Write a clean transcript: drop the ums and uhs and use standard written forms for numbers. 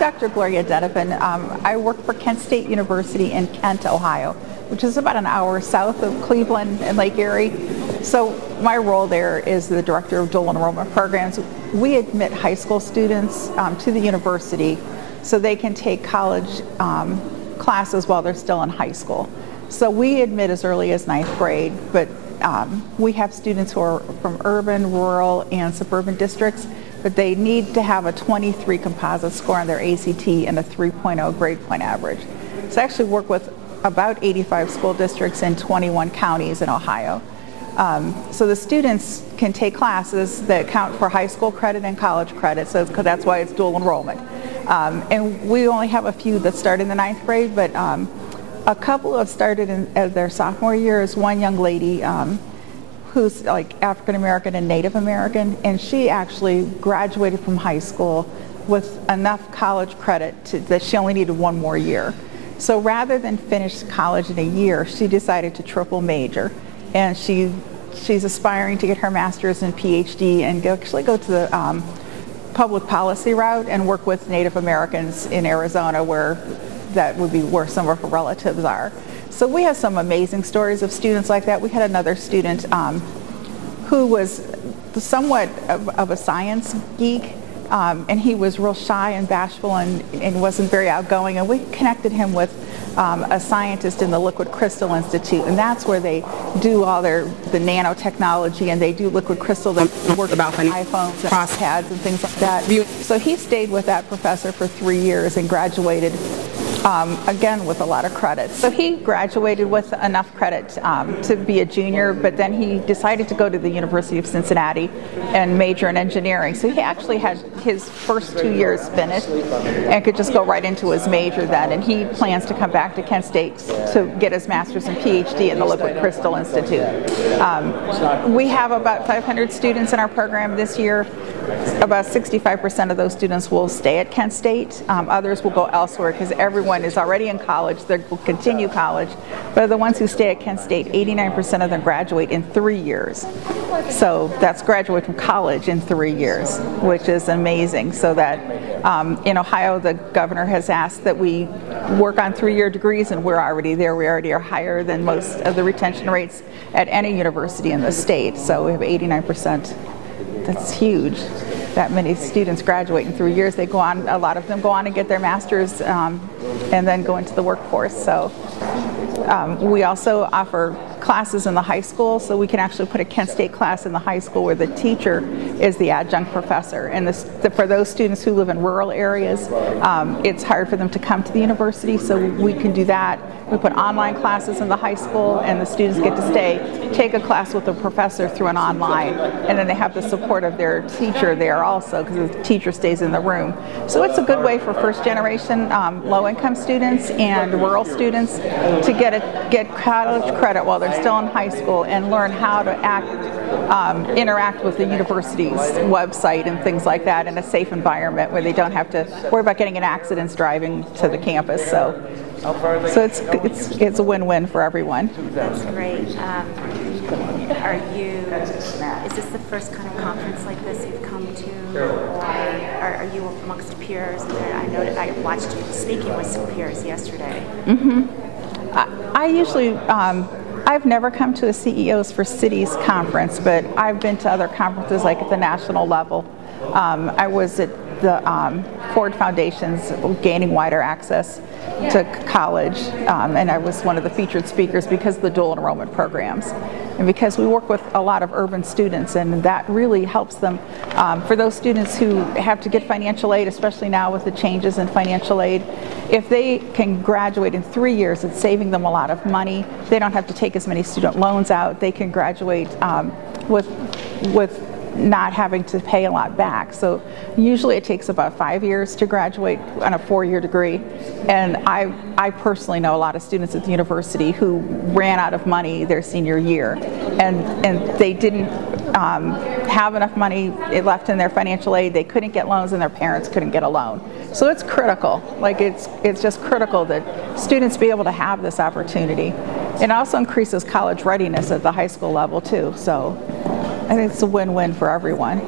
Dr. Gloria Dunnivan. I work for Kent State University in Kent, Ohio, which is about an hour south of Cleveland and Lake Erie. So my role there is the director of dual enrollment programs. We admit high school students to the university so they can take college classes while they're still in high school. So we admit as early as 9th grade, but we have students who are from urban, rural, and suburban districts, but they need to have a 23 composite score on their ACT and a 3.0 grade point average. So I actually work with about 85 school districts in 21 counties in Ohio. So the students can take classes that count for high school credit and college credit, so that's why it's dual enrollment. And we only have a few that start in the 9th grade, but a couple have started in their sophomore year. Is one young lady who's like African American and Native American, and she actually graduated from high school with enough college credit that she only needed one more year. So rather than finish college in a year, she decided to triple major, and she's aspiring to get her master's and PhD and actually go to the public policy route and work with Native Americans in Arizona, where that would be where some of her relatives are. So we have some amazing stories of students like that. We had another student who was somewhat of a science geek, and he was real shy and bashful and wasn't very outgoing, and we connected him with a scientist in the Liquid Crystal Institute, and that's where they do all the nanotechnology, and they do liquid crystal that work about iPhones and iPads and things like that. So he stayed with that professor for 3 years and graduated again with a lot of credits. So he graduated with enough credit to be a junior, but then he decided to go to the University of Cincinnati and major in engineering. So he actually had his first 2 years finished and could just go right into his major then, and he plans to come back to Kent State to get his master's and PhD in the Liquid Crystal Institute. We have about 500 students in our program this year. About 65% of those students will stay at Kent State. Others will go elsewhere because everyone is already in college. They will continue college. But the ones who stay at Kent State, 89% of them graduate in 3 years. So that's graduate from college in 3 years, which is amazing. So that in Ohio, the governor has asked that we work on 3-year degrees, and we're already there. We already are higher than most of the retention rates at any university in the state. So we have 89%. That's huge. That many students graduate in 3 years. They go on, a lot of them go on and get their master's and then go into the workforce. So we also offer classes in the high school, so we can actually put a Kent State class in the high school where the teacher is the adjunct professor. And for those students who live in rural areas, it's hard for them to come to the university, so we can do that. We put online classes in the high school, and the students get to stay, take a class with a professor through an online, and then they have the support of their teacher there also, because the teacher stays in the room. So it's a good way for first-generation low-income students and rural students to get college credit while they're still in high school and learn how to interact with the university's website and things like that in a safe environment where they don't have to worry about getting in accidents driving to the campus. So it's a win-win for everyone. That's great. Is this the first kind of conference like this you've come to, or are you amongst peers? I know that I watched you speaking with some peers yesterday. Mm-hmm. I usually, I've never come to a CEOs for Cities conference, but I've been to other conferences like at the national level. I was at the Ford Foundation's Gaining Wider Access to College, and I was one of the featured speakers because of the dual enrollment programs. And because we work with a lot of urban students, and that really helps them. For those students who have to get financial aid, especially now with the changes in financial aid, if they can graduate in 3 years, it's saving them a lot of money. They don't have to take as many student loans out. They can graduate with not having to pay a lot back. So usually it takes about 5 years to graduate on a 4-year degree. And I personally know a lot of students at the university who ran out of money their senior year, and they didn't have enough money left in their financial aid. They couldn't get loans, and their parents couldn't get a loan. So it's critical. Like it's just critical that students be able to have this opportunity. It also increases college readiness at the high school level too. So I think it's a win-win for everyone.